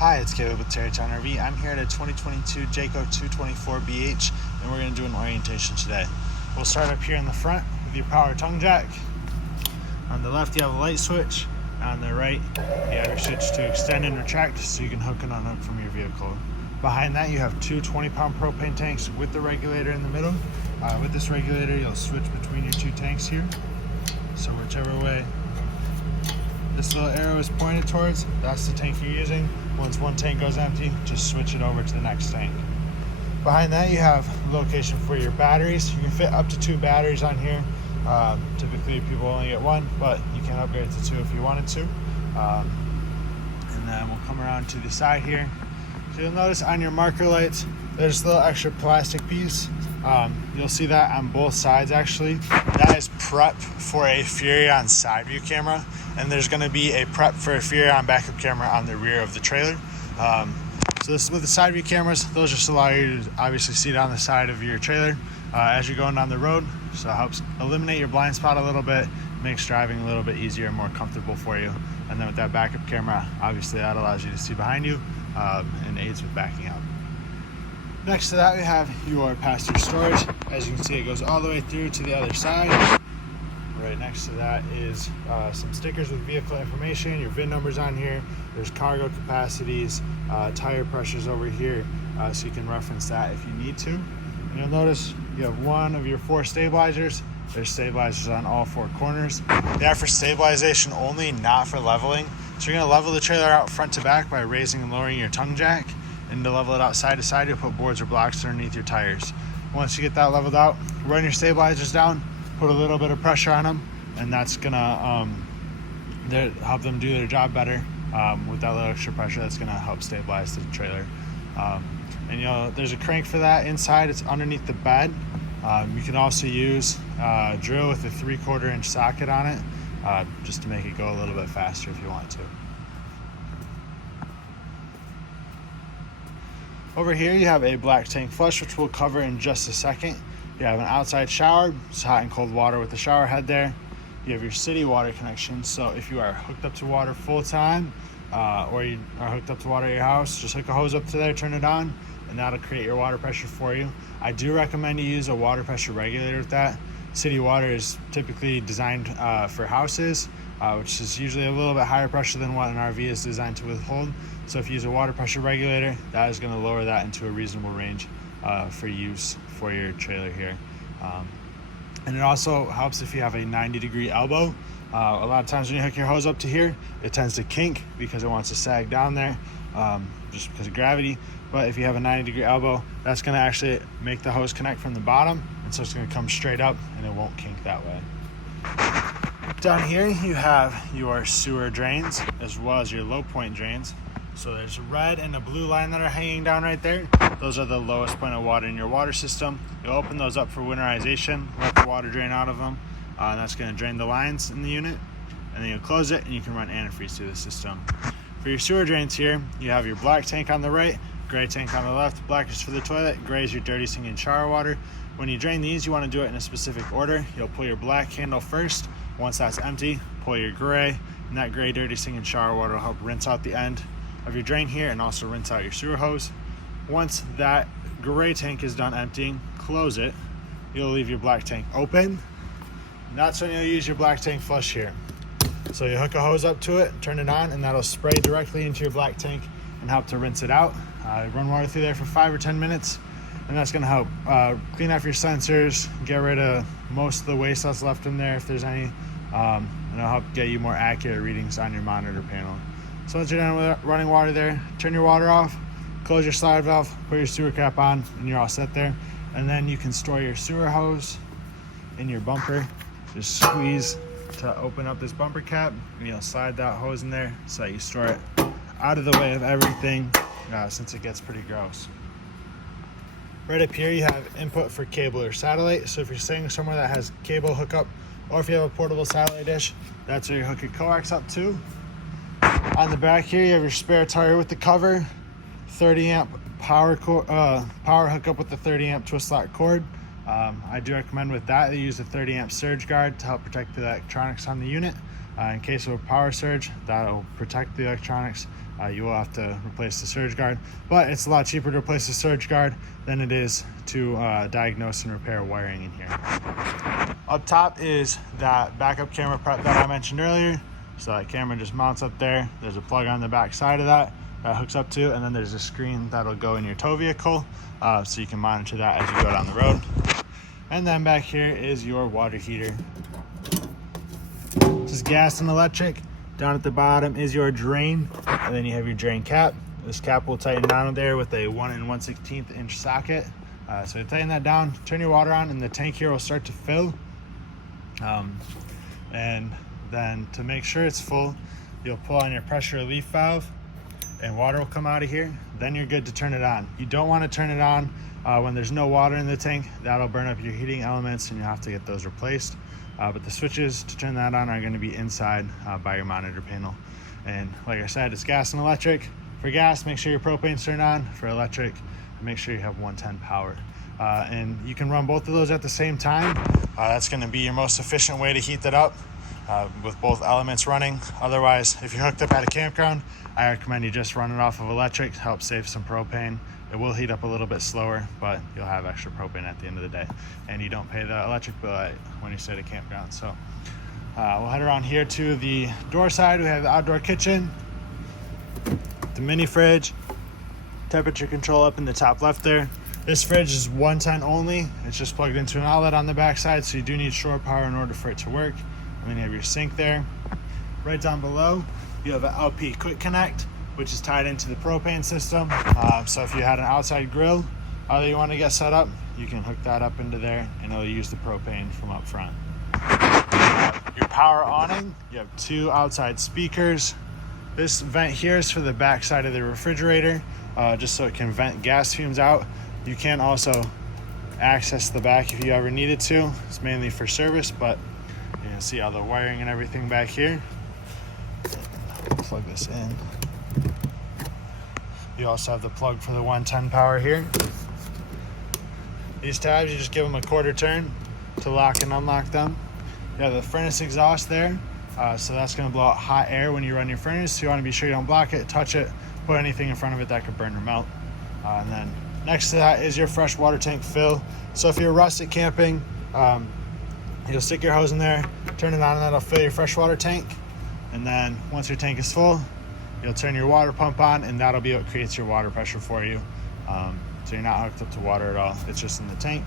Hi, it's Caleb with Terrytown RV. I'm here at a 2022 Jayco 224BH, and we're going to do an orientation today. We'll start up here in the front with your power tongue jack. On the left, you have a light switch. On the right, you have your switch to extend and retract so you can hook and unhook from your vehicle. Behind that, you have two 20-pound propane tanks with the regulator in the middle. With this regulator, you'll switch between your two tanks here. So whichever way this little arrow is pointed towards, that's the tank you're using. Once one tank goes empty, just switch it over to the next tank. Behind that, you have location for your batteries. You can fit up to 2 batteries on here. Typically, people only get 1, but you can upgrade to 2 if you wanted to. And then we'll come around to the side here. So you'll notice on your marker lights, there's a little extra plastic piece. You'll see that on both sides actually. That is prep for a Furrion side view camera, and there's going to be a prep for a Furrion backup camera on the rear of the trailer. So this, with the side view cameras, those just allow you to obviously see down the side of your trailer as you're going down the road. So it helps eliminate your blind spot a little bit, makes driving a little bit easier and more comfortable for you. And then with that backup camera, obviously that allows you to see behind you and aids with backing up. Next to that, we have your pass-through storage. As you can see, it goes all the way through to the other side. Right next to that is some stickers with vehicle information, your VIN numbers on here. There's cargo capacities, tire pressures over here, so you can reference that if you need to. And you'll notice you have one of your 4 stabilizers. There's stabilizers on all 4 corners. They are for stabilization only, not for leveling. So you're going to level the trailer out front to back by raising and lowering your tongue jack. And to level it out side to side, you'll put boards or blocks underneath your tires. Once you get that leveled out, run your stabilizers down, put a little bit of pressure on them, and that's gonna help them do their job better. With that little extra pressure, that's gonna help stabilize the trailer. And there's a crank for that inside. It's underneath the bed. You can also use a drill with a 3/4 inch socket on it, just to make it go a little bit faster if you want to. Over here, you have a black tank flush, which we'll cover in just a second. You have an outside shower. It's hot and cold water with the shower head there. You have your city water connection. So if you are hooked up to water full time, or you are hooked up to water at your house, just hook a hose up to there, turn it on, and that'll create your water pressure for you. I do recommend you use a water pressure regulator with that. City water is typically designed for houses, which is usually a little bit higher pressure than what an RV is designed to withhold. So if you use a water pressure regulator, that is going to lower that into a reasonable range for use for your trailer here. And it also helps if you have a 90-degree elbow. A lot of times when you hook your hose up to here, it tends to kink because it wants to sag down there just because of gravity. But if you have a 90-degree elbow, that's going to actually make the hose connect from the bottom, and so it's going to come straight up and it won't kink that way. Down here you have your sewer drains as well as your low point drains. So there's a red and a blue line that are hanging down right there. Those are the lowest point of water in your water system. You'll open those up for winterization, let the water drain out of them, and that's going to drain the lines in the unit. And then you'll close it and you can run antifreeze through the system. For your sewer drains here, you have your black tank on the right, gray tank on the left. Black is for the toilet, gray is your dirty sink and shower water. When you drain these, you want to do it in a specific order. You'll pull your black handle first. Once that's empty, pull your gray, and that gray dirty sink and shower water will help rinse out the end of your drain here and also rinse out your sewer hose. Once that gray tank is done emptying, close it. You'll leave your black tank open. And that's when you'll use your black tank flush here. So you hook a hose up to it, turn it on, and that'll spray directly into your black tank and help to rinse it out. Run water through there for 5 or 10 minutes, and that's going to help clean off your sensors, get rid of most of the waste that's left in there if there's any, and it'll help get you more accurate readings on your monitor panel. So once you're done with running water there, turn your water off, close your slide valve, put your sewer cap on, and you're all set there. And then you can store your sewer hose in your bumper. Just squeeze to open up this bumper cap, and you'll slide that hose in there so that you store it out of the way of everything, since it gets pretty gross. Right up here you have input for cable or satellite. So if you're staying somewhere that has cable hookup, or if you have a portable satellite dish, that's where you hook your coax up to. On the back here, you have your spare tire with the cover, 30 amp power hookup with the 30 amp twist lock cord. I do recommend with that, they use a 30 amp surge guard to help protect the electronics on the unit. In case of a power surge, that'll protect the electronics you will have to replace the surge guard, but it's a lot cheaper to replace the surge guard than it is to diagnose and repair wiring in here. Up top is that backup camera prep that I mentioned earlier. So that camera just mounts up there. There's a plug on the back side of that hooks up to, and then there's a screen that'll go in your tow vehicle, so you can monitor that as you go down the road. And then back here is your water heater. This is gas and electric. Down at the bottom is your drain, and then you have your drain cap. This cap will tighten down there with a 1 1/16 inch socket. So you tighten that down, turn your water on, and the tank here will start to fill. And then to make sure it's full, you'll pull on your pressure relief valve and water will come out of here. Then you're good to turn it on. You don't want to turn it on when there's no water in the tank. That'll burn up your heating elements and you'll have to get those replaced. But the switches to turn that on are going to be inside by your monitor panel. And like I said, it's gas and electric. For gas, make sure your propane's turned on. For electric, make sure you have 110 power. And you can run both of those at the same time. That's going to be your most efficient way to heat that up, with both elements running. Otherwise, if you're hooked up at a campground, I recommend you just run it off of electric to help save some propane. It will heat up a little bit slower, but you'll have extra propane at the end of the day. And you don't pay the electric bill when you stay at a campground. So we'll head around here to the door side. We have the outdoor kitchen, the mini fridge, temperature control up in the top left there. This fridge is 110 only. It's just plugged into an outlet on the back side, so you do need shore power in order for it to work. And then you have your sink there. Right down below, you have an LP quick connect, which is tied into the propane system. So if you had an outside grill that you want to get set up, you can hook that up into there and it'll use the propane from up front. Your power awning, you have 2 outside speakers. This vent here is for the back side of the refrigerator, just so it can vent gas fumes out. You can also access the back if you ever needed to. It's mainly for service, but you can see all the wiring and everything back here. Plug this in. You also have the plug for the 110 power here. These tabs, you just give them a quarter turn to lock and unlock them. You have the furnace exhaust there, so that's going to blow out hot air when you run your furnace. So you want to be sure you don't block it, touch it, put anything in front of it that could burn or melt. And then next to that is your fresh water tank fill. So if you're rustic camping, you'll stick your hose in there, turn it on, and that'll fill your freshwater tank. And then once your tank is full, you'll turn your water pump on, and that'll be what creates your water pressure for you. So you're not hooked up to water at all. It's just in the tank.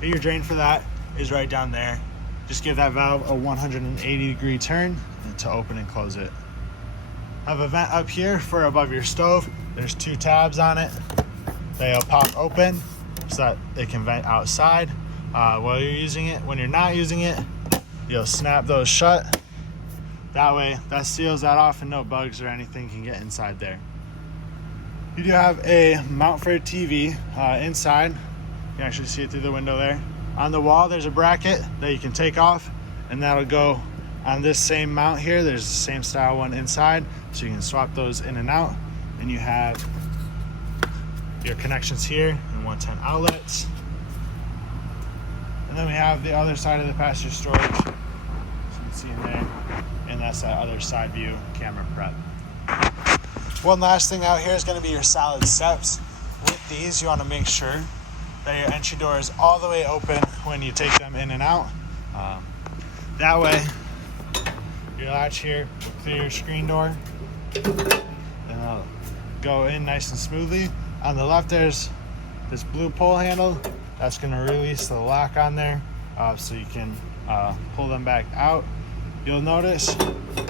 And your drain for that is right down there. Just give that valve a 180-degree turn to open and close it. I have a vent up here for above your stove. There's 2 tabs on it. They'll pop open so that they can vent outside while you're using it. When you're not using it, you'll snap those shut. That way, that seals that off and no bugs or anything can get inside there. You do have a mount for a TV inside. You can actually see it through the window there. On the wall, there's a bracket that you can take off, and that'll go on this same mount here. There's the same style one inside, so you can swap those in and out. And you have your connections here and 110 outlets. And then we have the other side of the passenger storage, so you can see in there. And that's that other side view camera prep. One last thing out here is going to be your solid steps. With these, you want to make sure that your entry door is all the way open when you take them in and out. That way, your latch here will clear your screen door and it'll go in nice and smoothly. On the left, there's this blue pull handle. That's going to release the lock on there, so you can pull them back out. You'll notice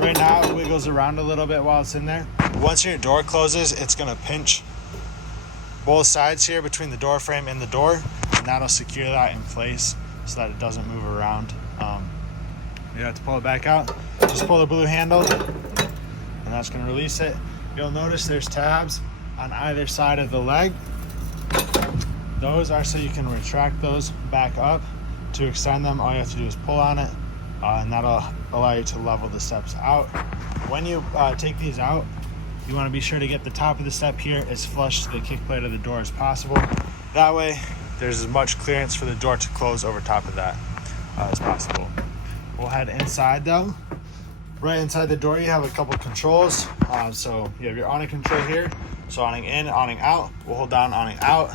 right now it wiggles around a little bit while it's in there. Once your door closes, it's going to pinch both sides here between the door frame and the door, and that'll secure that in place so that it doesn't move around. You have to pull it back out. Just pull the blue handle, and that's going to release it. You'll notice there's tabs on either side of the leg. Those are so you can retract those back up. To extend them, all you have to do is pull on it, and that'll allow you to level the steps out. When you take these out, you want to be sure to get the top of the step here as flush to the kick plate of the door as possible. That way, there's as much clearance for the door to close over top of that as possible. We'll head inside though. Right inside the door, you have a couple controls. So you have your awning control here. So awning in, awning out. We'll hold down awning out,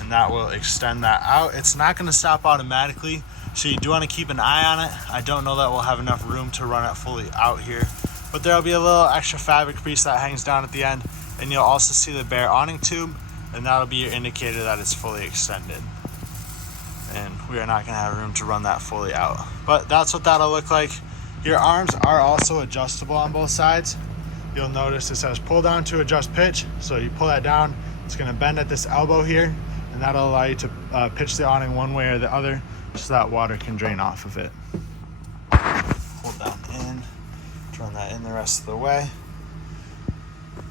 and that will extend that out. It's not going to stop automatically, so you do want to keep an eye on it. I don't know that we'll have enough room to run it fully out here, but there'll be a little extra fabric piece that hangs down at the end, and you'll also see the bare awning tube, and that'll be your indicator that it's fully extended. And we are not going to have room to run that fully out, but that's what that'll look like. Your arms are also adjustable on both sides. You'll notice it says pull down to adjust pitch, so you pull that down, it's going to bend at this elbow here, and that'll allow you to pitch the awning one way or the other so that water can drain off of it. Hold down in, run that in the rest of the way.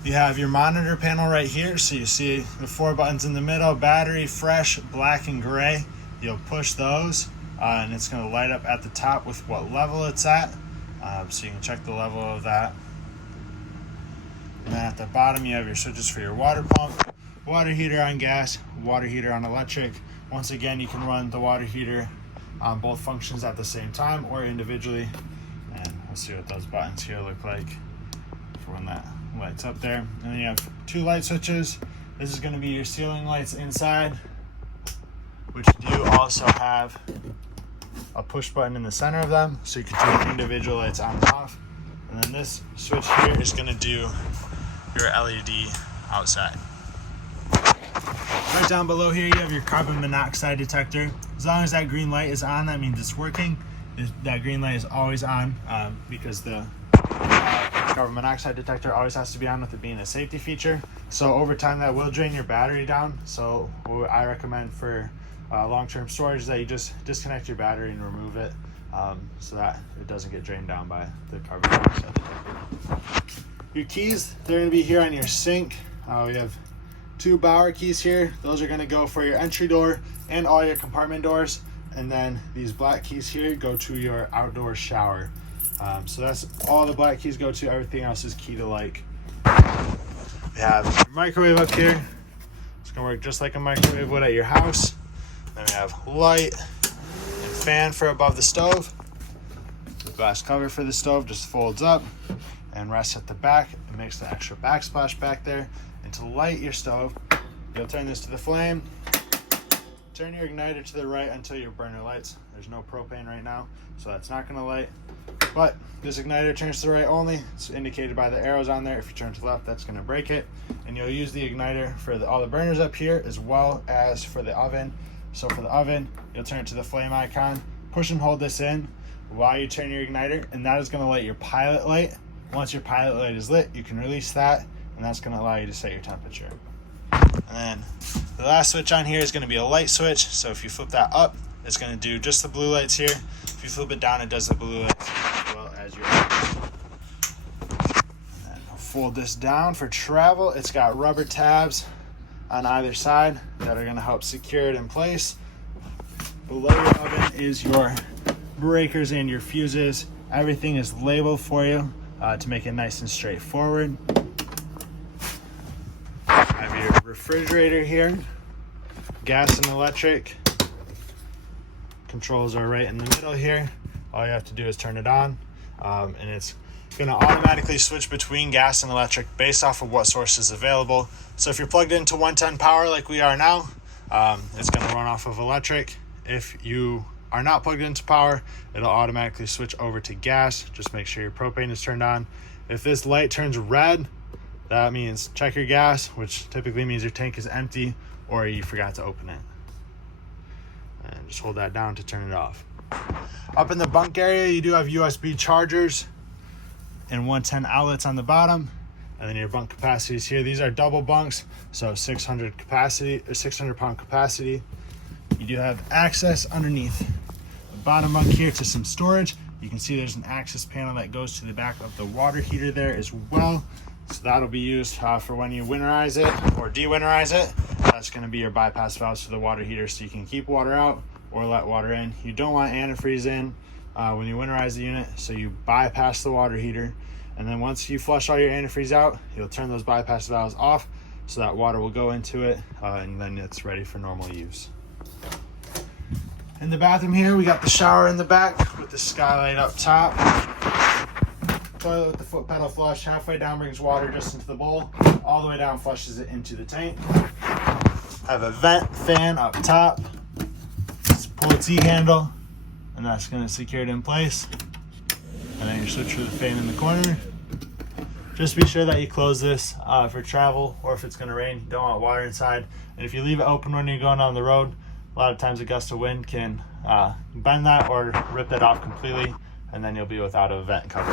You have your monitor panel right here, so you see the 4 buttons in the middle: battery, fresh, black, and gray. You'll push those, and it's going to light up at the top with what level it's at, so you can check the level of that. And then at the bottom you have your switches for your water pump, water heater on gas, water heater on electric. Once again, you can run the water heater on both functions at the same time or individually. And we'll see what those buttons here look like for when that lights up there. And then you have 2 light switches. This is going to be your ceiling lights inside, which do also have a push button in the center of them, so you can turn individual lights on and off. And then this switch here is going to do your LED outside. Right down below here, you have your carbon monoxide detector. As long as that green light is on, that means it's working. That green light is always on because the carbon monoxide detector always has to be on, with it being a safety feature. So over time, that will drain your battery down. So what I recommend for long-term storage is that you just disconnect your battery and remove it, so that it doesn't get drained down by the carbon monoxide detector. Your keys, they're going to be here on your sink. We have 2 Bauer keys here. Those are going to go for your entry door and all your compartment doors. And then these black keys here go to your outdoor shower. So that's all the black keys go to. Everything else is key to like. We have your microwave up here. It's going to work just like a microwave would at your house. Then we have light and fan for above the stove. The glass cover for the stove just folds up and rests at the back. It makes the extra backsplash back there. And to light your stove, you'll turn this to the flame, turn your igniter to the right until your burner lights. There's no propane right now, so that's not going to light. But this igniter turns to the right only. It's indicated by the arrows on there. If you turn to the left, that's going to break it. And you'll use the igniter for all the burners up here, as well as for the oven. So for the oven, you'll turn it to the flame icon, push and hold this in while you turn your igniter, and that is going to light your pilot light. Once your pilot light is lit, you can release that, and that's going to allow you to set your temperature. And then the last switch on here is going to be a light switch. So if you flip that up, it's going to do just the blue lights here. If you flip it down, it does the blue lights as well as your lights. And then I'll fold this down for travel. It's got rubber tabs on either side that are going to help secure it in place. Below your oven is your breakers and your fuses. Everything is labeled for you to make it nice and straightforward. I have your refrigerator here, gas and electric. Controls are right in the middle here. All you have to do is turn it on, and it's going to automatically switch between gas and electric based off of what source is available. So if you're plugged into 110 power like we are now, it's going to run off of electric. If you are not plugged into power, it'll automatically switch over to gas. Just make sure your propane is turned on. If this light turns red, that means check your gas, which typically means your tank is empty or you forgot to open it. And just hold that down to turn it off. Up in the bunk area, you do have USB chargers and 110 outlets on the bottom. And then your bunk capacities here. These are double bunks, so 600 capacity or 600 pound capacity. You do have access underneath the bottom bunk here to some storage. You can see there's an access panel that goes to the back of the water heater there as well. So that'll be used for when you winterize it or de-winterize it. That's going to be your bypass valves for the water heater, so you can keep water out or let water in. You don't want antifreeze in when you winterize the unit, so you bypass the water heater. And then once you flush all your antifreeze out, you'll turn those bypass valves off so that water will go into it, and then it's ready for normal use. In the bathroom here, we got the shower in the back with the skylight up top. Toilet with the foot pedal flush. Halfway down brings water just into the bowl. All the way down flushes it into the tank. Have a vent fan up top. Just pull a T-handle, and that's going to secure it in place. And then your switch for the fan in the corner. Just be sure that you close this for travel, or if it's going to rain, you don't want water inside. And if you leave it open when you're going on the road, a lot of times a gust of wind can bend that or rip it off completely, and then you'll be without a vent cover.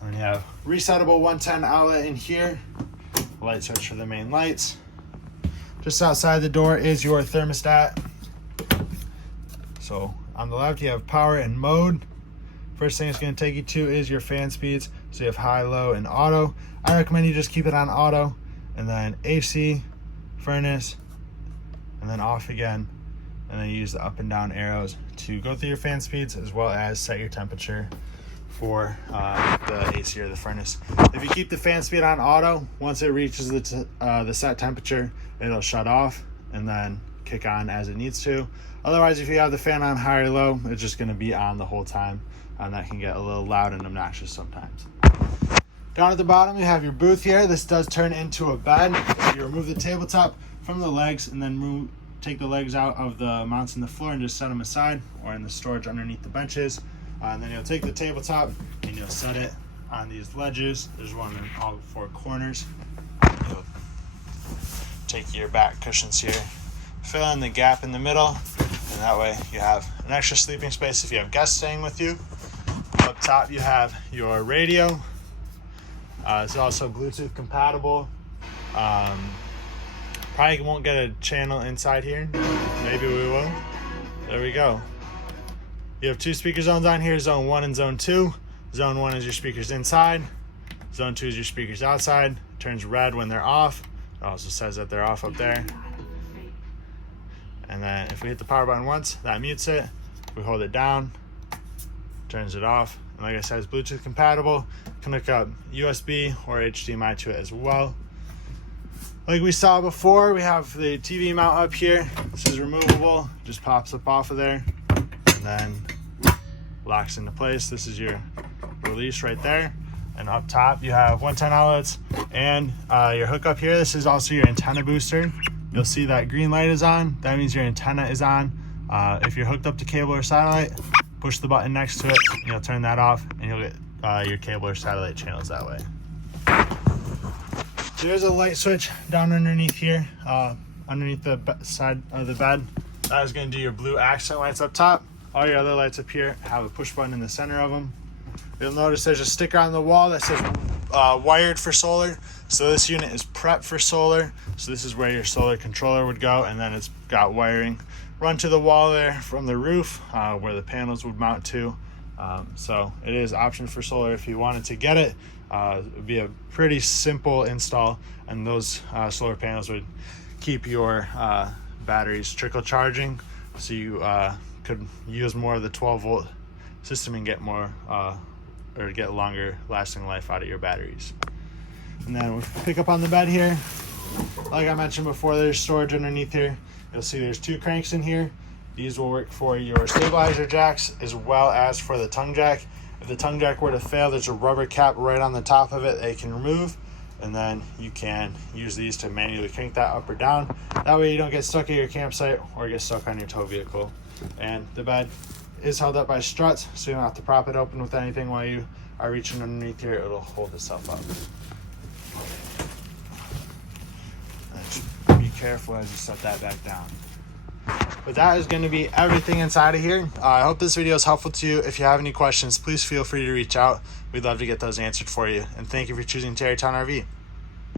And then you have resettable 110 outlet in here, light switch for the main lights. Just outside the door is your thermostat. So on the left you have power and mode. First thing it's going to take you to is your fan speeds. So you have high, low, and auto. I recommend you just keep it on auto, and then AC, furnace, and then off again. And then you use the up and down arrows to go through your fan speeds, as well as set your temperature for the AC or the furnace. If you keep the fan speed on auto, once it reaches the set temperature, it'll shut off and then kick on as it needs to. Otherwise, if you have the fan on high or low, it's just going to be on the whole time, and that can get a little loud and obnoxious sometimes. Down at the bottom, you have your booth here. This does turn into a bed. So you remove the tabletop from the legs, and then take the legs out of the mounts in the floor and just set them aside, or in the storage underneath the benches. And then you'll take the tabletop and you'll set it on these ledges. There's one in all 4 corners. You'll take your back cushions here, fill in the gap in the middle, and that way you have an extra sleeping space if you have guests staying with you. Up top you have your radio. It's also Bluetooth compatible. Probably won't get a channel inside here. Maybe we will. There we go. You have 2 speaker zones on here, zone 1 and zone 2. Zone 1 is your speakers inside. Zone 2 is your speakers outside. Turns red when they're off. It also says that they're off up there. And then if we hit the power button once, that mutes it. If we hold it down, turns it off. And like I said, it's Bluetooth compatible. Can hook up USB or HDMI to it as well. Like we saw before, we have the TV mount up here. This is removable, just pops up off of there and then locks into place. This is your release right there. And up top you have 110 outlets and your hookup here. This is also your antenna booster. You'll see that green light is on. That means your antenna is on. If you're hooked up to cable or satellite, push the button next to it and you'll turn that off, and you'll get your cable or satellite channels that way. So there's a light switch down underneath here, underneath the side of the bed. That is going to do your blue accent lights up top. All your other lights up here have a push button in the center of them. You'll notice there's a sticker on the wall that says wired for solar. So this unit is prepped for solar. So this is where your solar controller would go, and then it's got wiring run to the wall there from the roof where the panels would mount to. So it is option for solar if you wanted to get it. It would be a pretty simple install, and those solar panels would keep your batteries trickle charging, so you could use more of the 12-volt system and get more or get longer lasting life out of your batteries. And then we pick up on the bed here. Like I mentioned before, there's storage underneath here. You'll see there's 2 cranks in here. These will work for your stabilizer jacks as well as for the tongue jack. If the tongue jack were to fail, there's a rubber cap right on the top of it that you can remove, and then you can use these to manually crank that up or down. That way you don't get stuck at your campsite or get stuck on your tow vehicle. And the bed is held up by struts, so you don't have to prop it open with anything while you are reaching underneath here. It'll hold itself up. And be careful as you set that back down. But that is going to be everything inside of here. I hope this video is helpful to you. If you have any questions, please feel free to reach out. We'd love to get those answered for you. And thank you for choosing Terrytown RV.